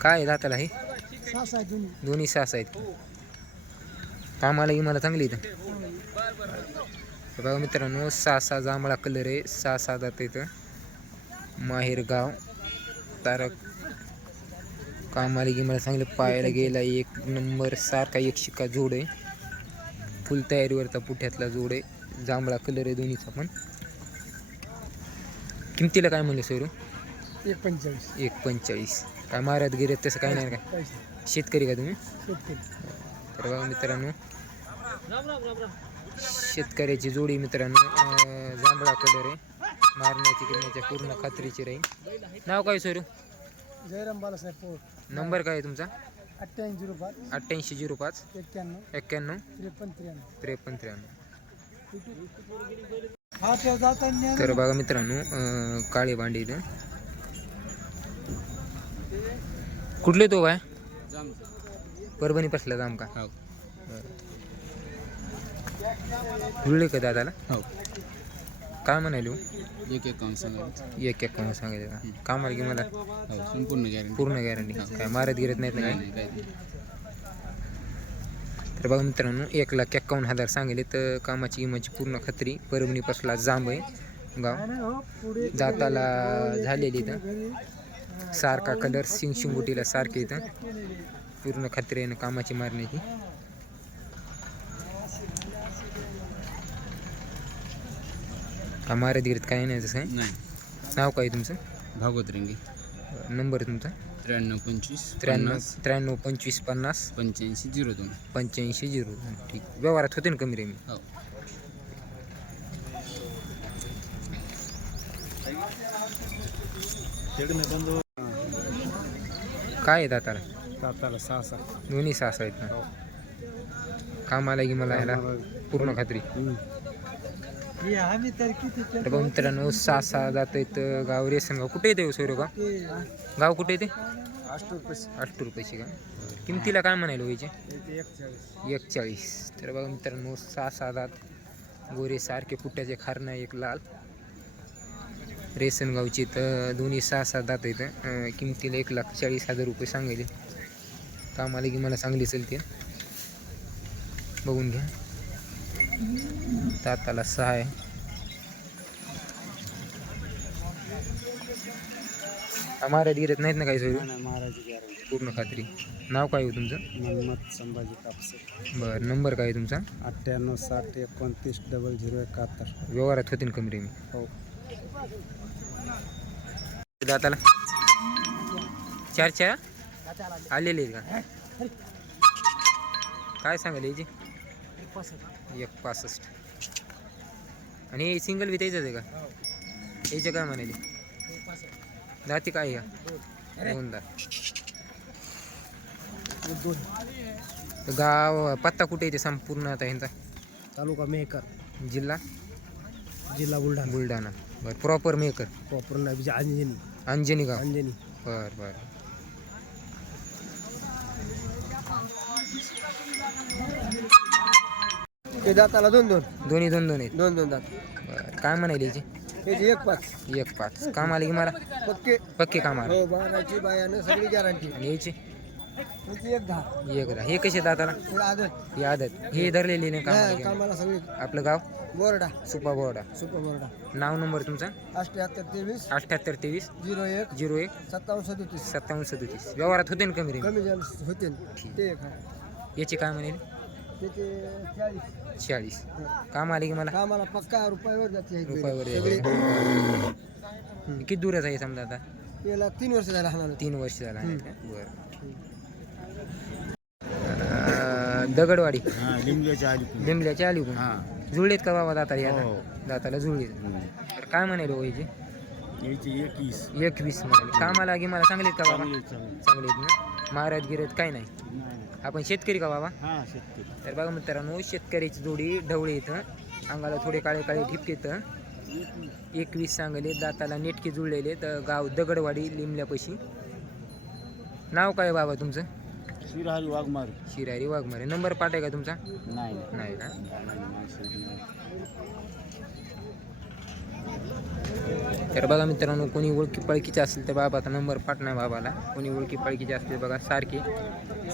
काय आहे दाताला हे? सहा दोन्ही सास आहेत कामाला इमाला मला चांगली इथं बघा मित्रांनो सहा सहा जांभळा कलर आहे. सहा सहा दात इथं माहेर गाव तारक. कामाला की मला चांगलं पायाला गेला एक नंबर सारखा एक शिक्का जोड आहे. फुल तयारीवरचा पुठ्यातला जोड आहे. जांभळा कलर आहे दोन्हीचा पण. किमतीला काय म्हणले सोयरू? एक पंचेचाळीस एक पंचेचाळीस काय मारत गिरत तसं काय नाही काय? शेतकरी का तुम्ही? शेतकरी. तर बघा मित्रांनो शेतकऱ्याची जोडी मित्रांनो अं, जांभळा कलर आहे. मारण्याची गिरण्याच्या पूर्ण खात्रीची राहील. नाव काय सोयरू जयराम बालासाहेब नंबर काय आहे तुमचा? अठ्ठ्याऐंशी झिरो पाच. अठ्ठ्याऐंशी झिरो पाच. एक्क्याण्णव. एक्क्याण्णव. त्रेपन्न त्र्याण्णव. त्रेपन्न त्र्याण्णव. हा त्या जाताना तर बघा मित्रांनो अं, काळे भांडी कुठले तो काय परभणी पसला जाम का? हो. जुळले का दादाला? हो. काय म्हणाले हो? एक एक काम सांगा एक एक काम सांगायचं का? कामाला की मला? हो संपूर्ण गॅरंटी पूर्ण गॅरंटी काय मारत गिरत नाहीत ना काय नाही. तर बघा मित्रांनो एक लाख एक्कावन्न हजार सांगले. तर कामाची किंमतची पूर्ण खात्री परभणी पसला जांब आहे. गाव जाताला झालेली इथं. सारखा कलर शिंग शिंगुटीला सारखे इथं पूर्ण खात्री आहे ना कामाची मारण्याची का मारत गिरत काय नाही तसं आहे. नाही. नाव काय तुमचं? भागवत रिंगे. नंबर तुमचा? त्र्याण्णव पंचवीस त्र्याण्णव त्र्याण्णव पंचवीस पन्नास. पंच्याऐंशी झिरो दोन. पंच्याऐंशी झिरो ठीक. व्यवहारात होते ना कमी रेमी? हो. काय आहे दाताला? दाताला सहा सहा. दोन्ही सास आहेत ना? कामाला की मला याला पूर्ण खात्री. हे आम्ही तर किती तर बघ मित्रांनो सहा सहा जात आहेत गाव रेसन गाव. कुठे येते सोयरो गाव? गाव कुठे येते? अष्ट रुपये आठ रुपयाची का? किमतीला काय म्हणायला व्हायचे एकचाळीस. एकचाळीस. तर बघा मित्रांनो सहा सहा दात गोरे सारखे पुट्ट्याचे खारणं एक लाल. रेसनगावची तर दोन्ही सहा सहा दात आहेत किमतीला एक लाख चाळीस हजार रुपये सांगायचे. कामाला की मला चांगली चलते बघून घ्या. दाताला सहा आहे. मारत गिरत नाहीत ना काही सोयी महाराजी पूर्ण खात्री. नाव काय हो तुमचं? मनमत संभाजी कापसे. बरं नंबर काय आहे तुमचा? अठ्ठ्याण्णव साठ एकोणतीस डबल झिरो एकाहत्तर. व्यवहारात होते ना कमी रेमी हो. दाताला. चार चार? आलेले का? काय सांगाल याची एक पासष्ट. आणि सिंगल विथ यायचंच आहे का? याचं काय म्हणाले दाती काय दोन दोन तर गाव पत्ता कुठे येते संपूर्ण आता ह्यांचा? तालुका मेहकर. जिल्हा? जिल्हा बुलढाणा. बुलढाणा. बरं प्रॉपर मेकर प्रॉपर नावीची अंजनी अंजनी गाव अंजनी बरं बरं ते दाताला दोन दोन दोन्ही दोन दोन आहेत. दोन दोन दात बरं. काय म्हणाले याची? त्याची एक पाच. एक पाच. काम आले की मला? पक्के. पक्के काम आले. हो बाराची बायानं सगळी गॅरंटी आणि याची? त्याची एक दहा. एक दा हे कसे दाताला? पुढं आदत. ही आदत. हे धरलेली नाही काम कामाला सगळी. आपलं गाव? बोर्डा. सुपा बोर्डा. सुपर बोर्डा. नाव नंबर तुमचा? अठ्याहत्तर तेवीस. अठ्ठ्याहत्तर तेवीस. झिरो एक. झिरो एक. सत्तावन्न सदोतीस. सत्तावन्न सदोतीस. व्यवहारात होते ना कमी रे? कमी होते. ते एक आहे. याची काय म्हणेल त्याचे चाळीस. चाळीस. काम आले की मला? कामाला पक्का रुपयावर जाते ही रुपयावर सगळी. किती दूरच आहे समजा आता? याला तीन वर्ष झाला हा तीन वर्ष झाला आहे का? बरं. अं, दगडवाडी. हां लिंबल्याच्या आली लिंबल्याच्या अलीकडून हां. जुळलेत का बाबा दाताला आता? हो. दाताला जुळलेत. तर काय म्हणाले हो याचे? एकवीस. एकवीस म्हणाले. कामाला की मला चांगलेत का बाबा? चांगली चांगली चांगले आहेत ना? महाराज गिरत काय नाही. आपण शेतकरी का बाबा? हां शेतकरी. तर बघा मित्रांनो शेतकऱ्याची जोडी ढवळे इथं अंगाला थोडे काळे काळे ठिपके येतं. एकवीस सांगले दाताला नेटके जुळलेले. तर गाव दगडवाडी लिमल्यापाशी नाव काय बाबा तुमचं? शिरहारी वाघमार. शिरारी वाघमारे. नंबर पाठ आहे का तुमचा? नाही. नाही का? तर बघा मित्रांनो कोणी ओळखी पळकीचे असेल तर बाबाचा नंबर पाठणार बाबाला. कोणी ओळखी पळकीचे असतील बघा सारखी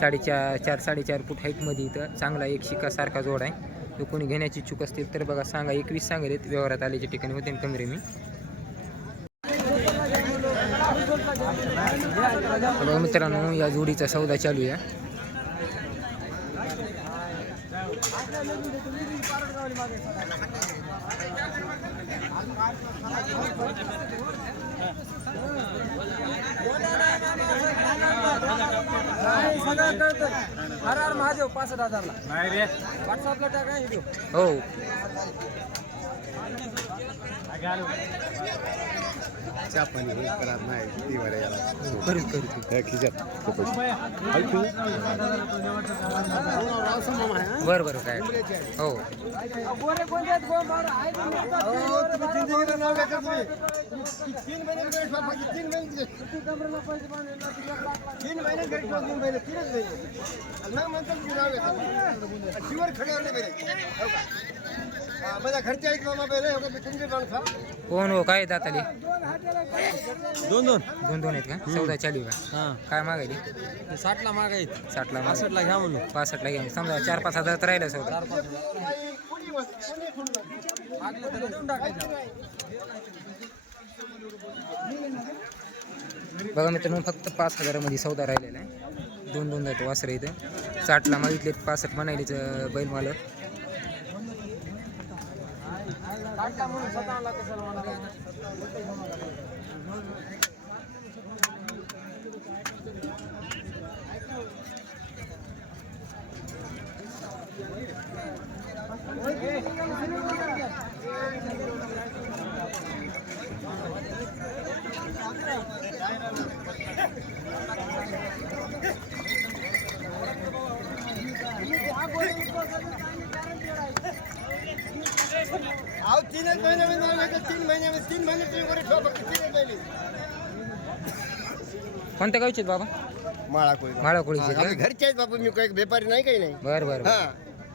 साडेचार चार साडेचार फूट हाईटमध्ये इथं चांगला एक शिका सारखा जोड आहे. तो कोणी घेण्याची इच्छुक असतील तर बघा सांगा. एकवीस सांगेल व्यवहारात आल्याच्या ठिकाणी होते कमरे मी बघा मित्रांनो या जोडीचा सौदा चालू आहे. हर हर महादेव पासष्ट हजारला. हो. बर बर नाही ती बरं याला करू करू करू. काय हो तीन महिने घरी ठेवा, तीन महिने, तीनच महिने. मग म्हणतात शिवर खड्यावर नाही माझ्या घरचे आहेत मामा बेरे, हो का? मी तुमचे माणसं. कोण हो काय दाताले दोन दोन. दोन दोन आहेत का? चौदा चालू आहे का? हा. काय मागायली? साठला मागायत साठला माग पासष्टला घ्या म्हणून. पासष्टला घ्या. समजा चार पाच हजार तर राहिलं सौदा. मागलं तर देऊन टाकायचं. बघा मित्रांनो फक्त पाच हजारामध्ये सौदा राहिलेला आहे. दोन दोन जातो वासरं इथं. साठला मागितले पासष्ट म्हणायलेच बैल मालक टाका म्हणून स्वतःला कशाला म्हणाला अहो तीनच महिन्यामध्ये नाव घेतात, तीन महिन्यामध्ये तीन महिने कोणत्या गावचे बाबा? माळा कोळी माळा कोळीचे आहेत आम्ही का? घरचे आहेत बाबा मी काही व्यापारी नाही काही नाही. बरं बरं हा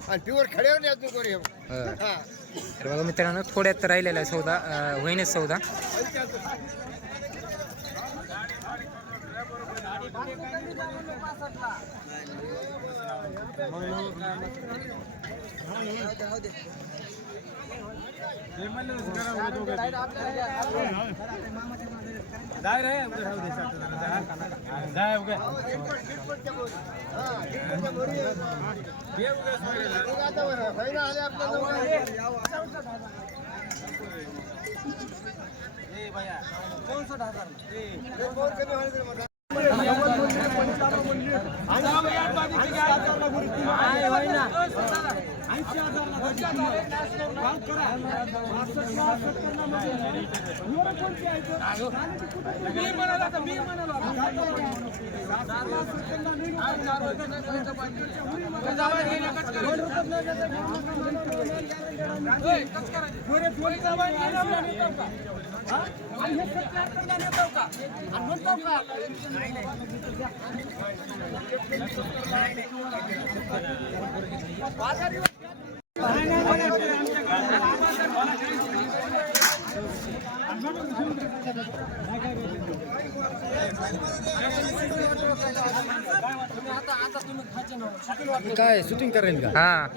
आणि प्युअर खड्यावर अजून कोणी हं. हा. तर बघा मित्रांनो थोड्यात राहिलेला आहे सौदा होईनच सौदा. आता मी महिना आले आपल्या जवळ. हे कोण कमी व्हायला तरी म्हणा. काय शूटिंग करेल का हा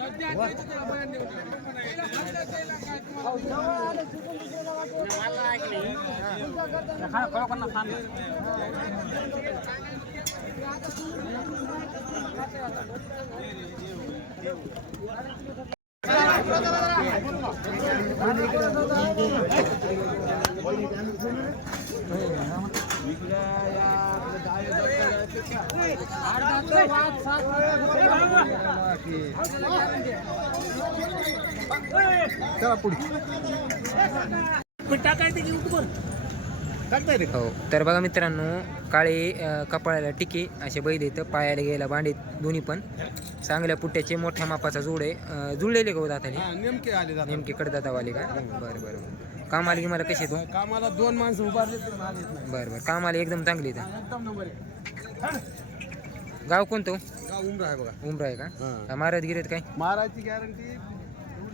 चला पुढे. हो. तर बघा मित्रांनो काळे कपाळाला टिके असे बैल येतं पायाला गेला भांडे दोन्ही पण. चांगल्या पुट्ट्याचे मोठ्या मापाचा जोड आहे. जुळलेले गो दाताने नेमके आले नेमके कडदातावाले का? बरं बरं. कामाला की मला कसे तू कामाला दोन माणसं उभारले येत बरं बरं. कामाला एकदम चांगली गाव कोणतं गाव उमरा आहे बघा. उमरा आहे का? हां. महाराज गिरेत काय? मारायची गॅरंटी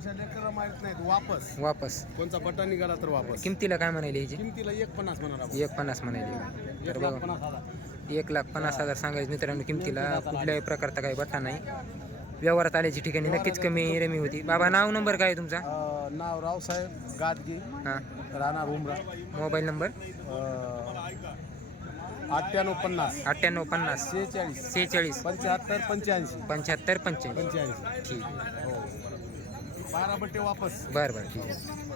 लेकरला माहीत वापस. वापस. कोणचा निघाला तर वापस. किमतीला काय म्हणायला ह्याची किमतीला एक पन्नास म्हणा एक पन्नास म्हणायली तर बघा. पन्नास हजार. एक लाख पन्नास हजार सांगायचं मित्रांनो किमतीला कुठल्याही प्रकारचा काही बट्टा नाही. व्यवहारात आल्याची ठिकाणी नक्कीच कमी रमी होती. बाबा नाव नंबर काय आहे तुमचा? नाव रावसाहेब गादगे. हां. राणा उमरा. Mobile number? अठ्ठ्याण्णव पन्नास. अठ्ठ्याण्णव पन्नास. सेहेचाळीस. सेहेचाळीस. पंच्याहत्तर पंच्याऐंशी. पंच्याहत्तर पंच्याऐंशी. पंच्याऐंशी. ठीक. आहे बारा बट्टे वापस. बरं बरं ठीक आहे.